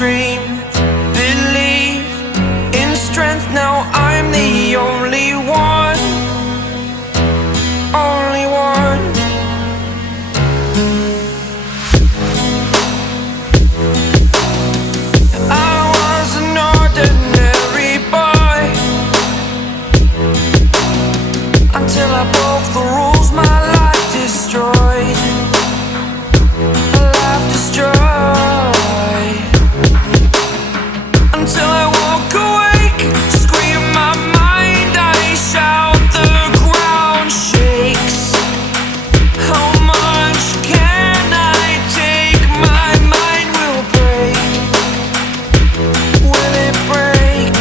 dream, believe in strength. Now I'm the only one, only one. I was an ordinary boy until I broke the rules, my life destroyed, life destroyed. Until I walk awake, scream my mind, I shout, the ground shakes. How much can I take? My mind will break. Will it break?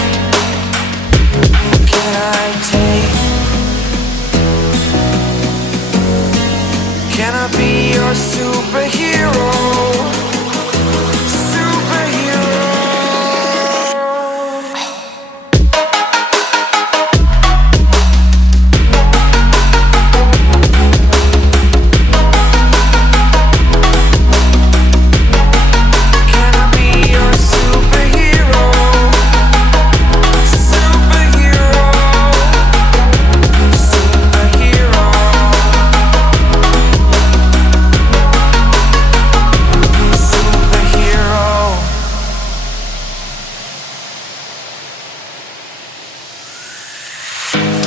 Can I take? Can I be your superhero?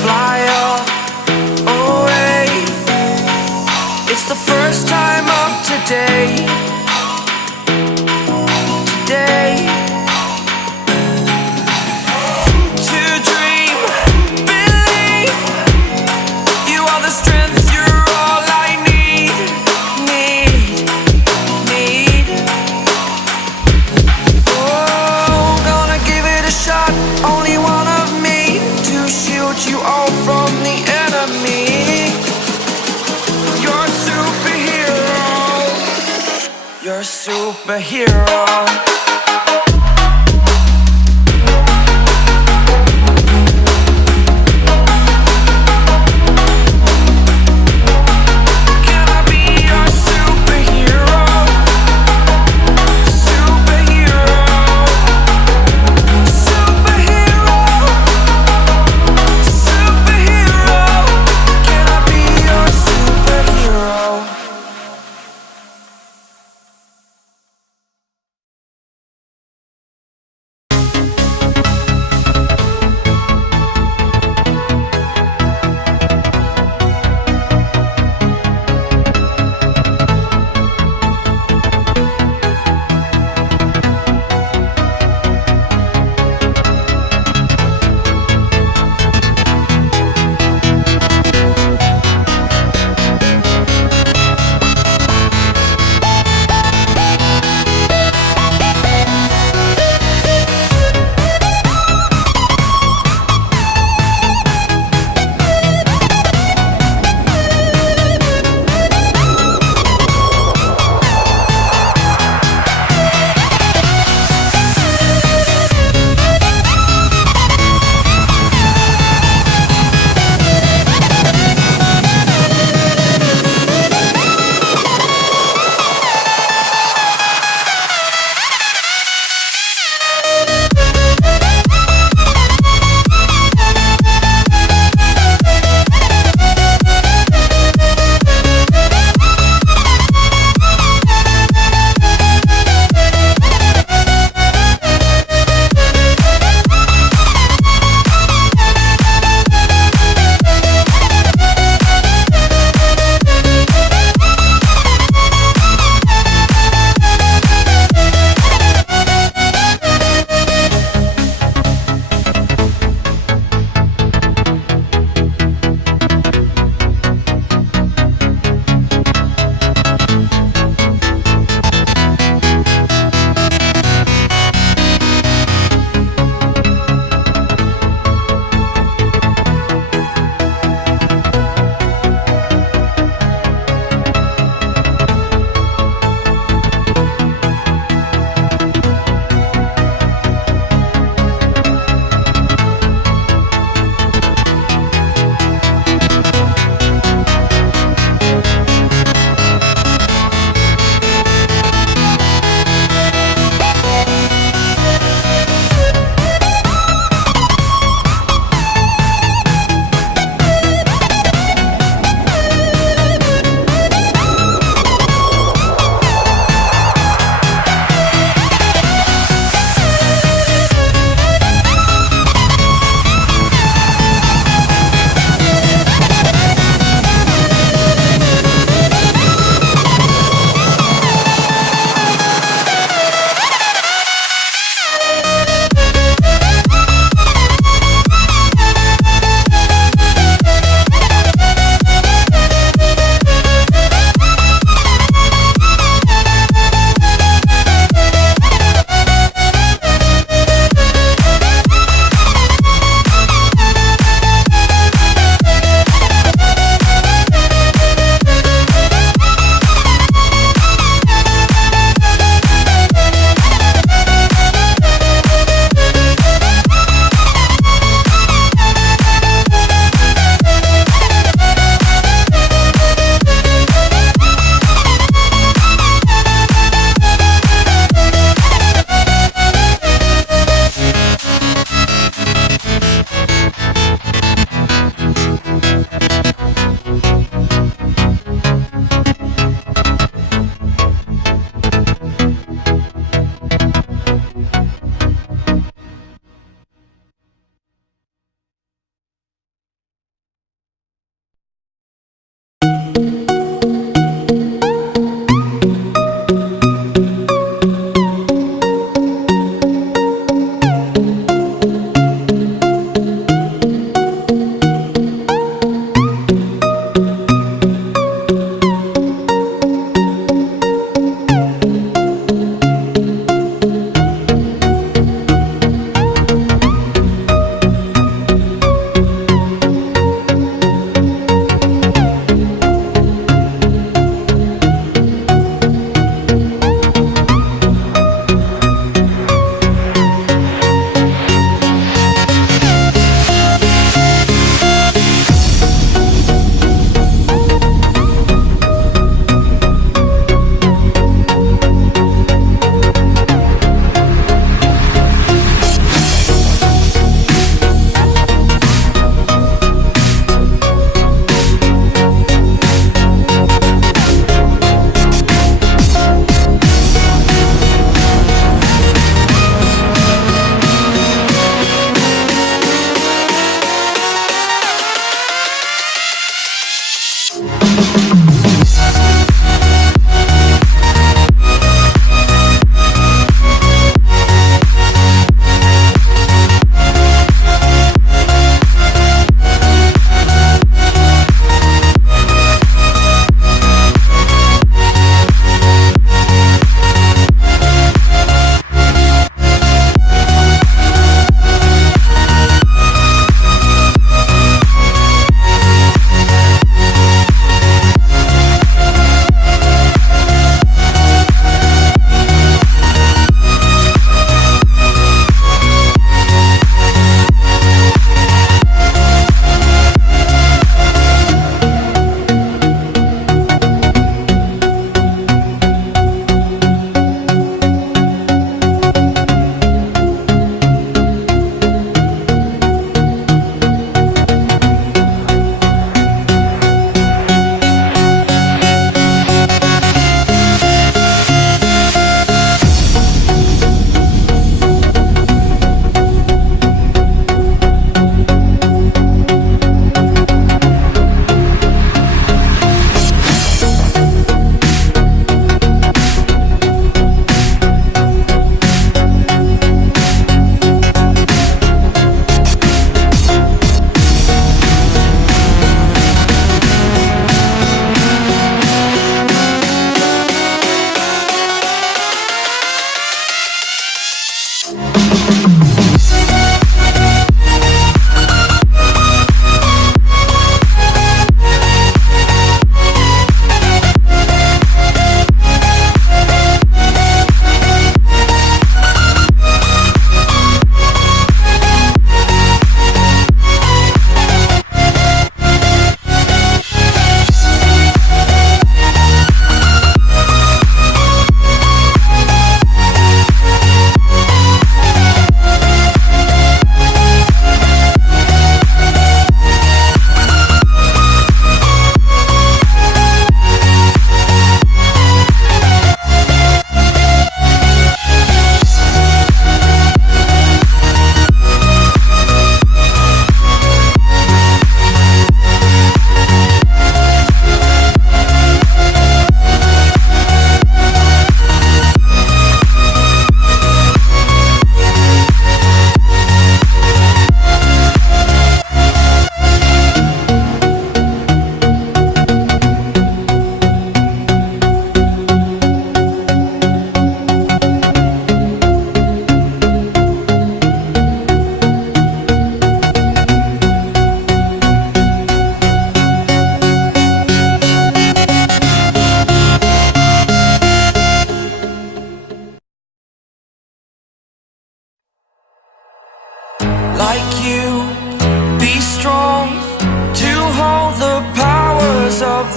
Fly away. It's the first time of today. Today. To dream, believe. You are the strength, you're all I need. Need. Oh, gonna give it a shot. Only one of me to shield you all from the enemy. You're a superhero. You're a superhero.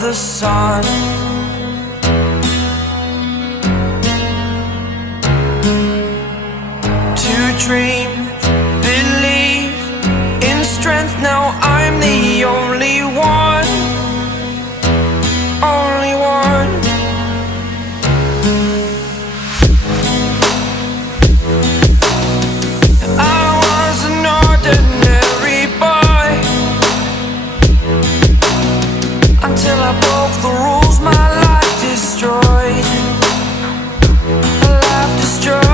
the sun. To dream, believe in strength. Now I'm the only one, only one. I was an ordinary boy until I broke the rules. My life destroyed, a life destroyed.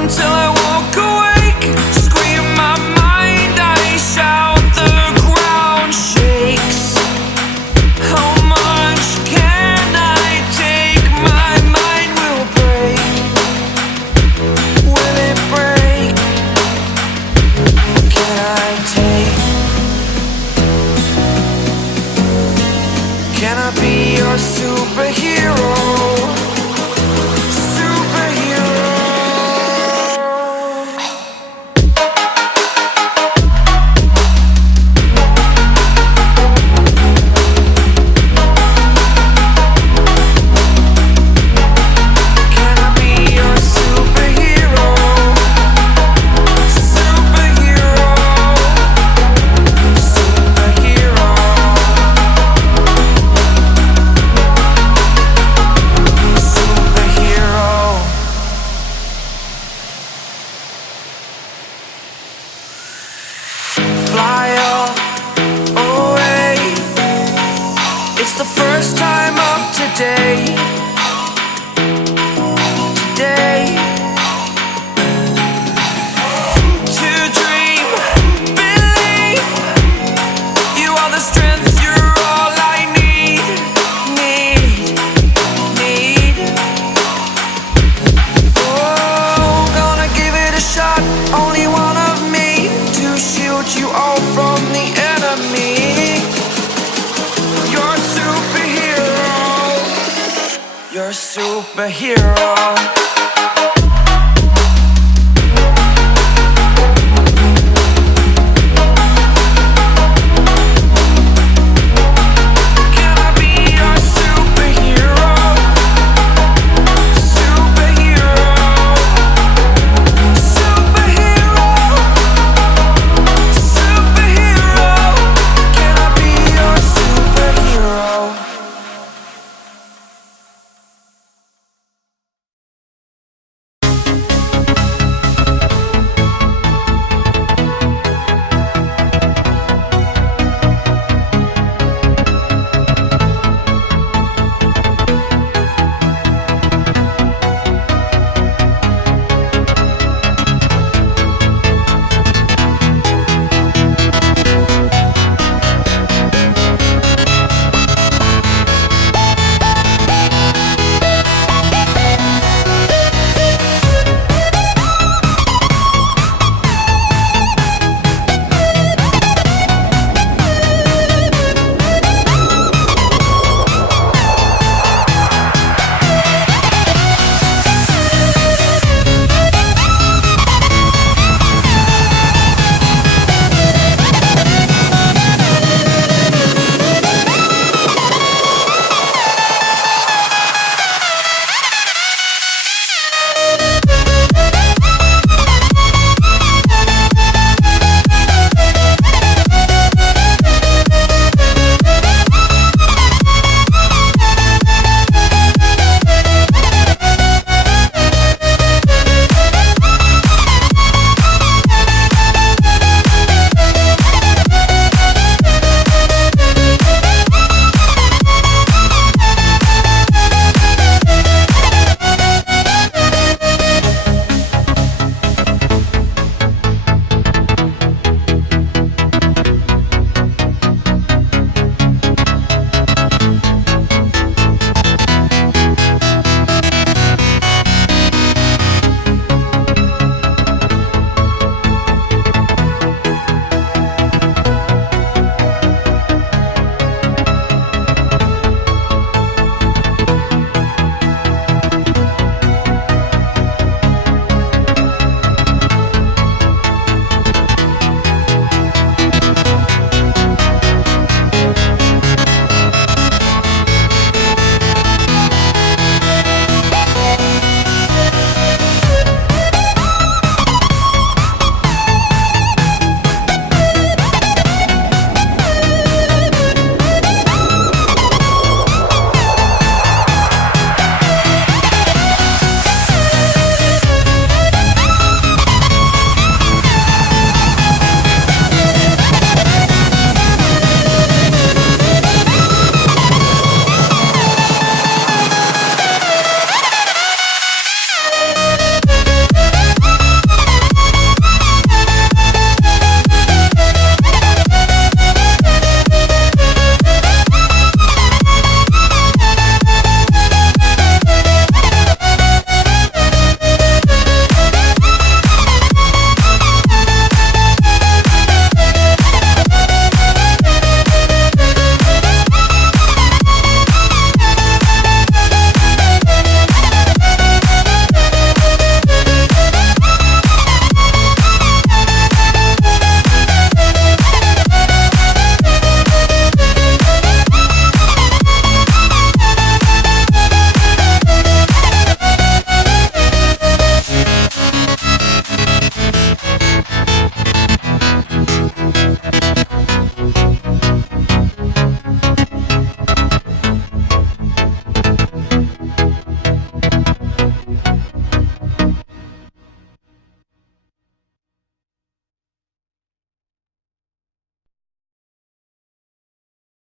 Until I woke awake, scream my mind, I shout, the ground shakes. How much can I take? My mind will break. Will it break? Can I take? Can I be your superhero? Fly away. It's the first time of today. Today. To dream, believe. You are the strength, you're all I need. Oh, gonna give it a shot. Only one of me to shield you all from the enemy. You're a superhero. You're a superhero.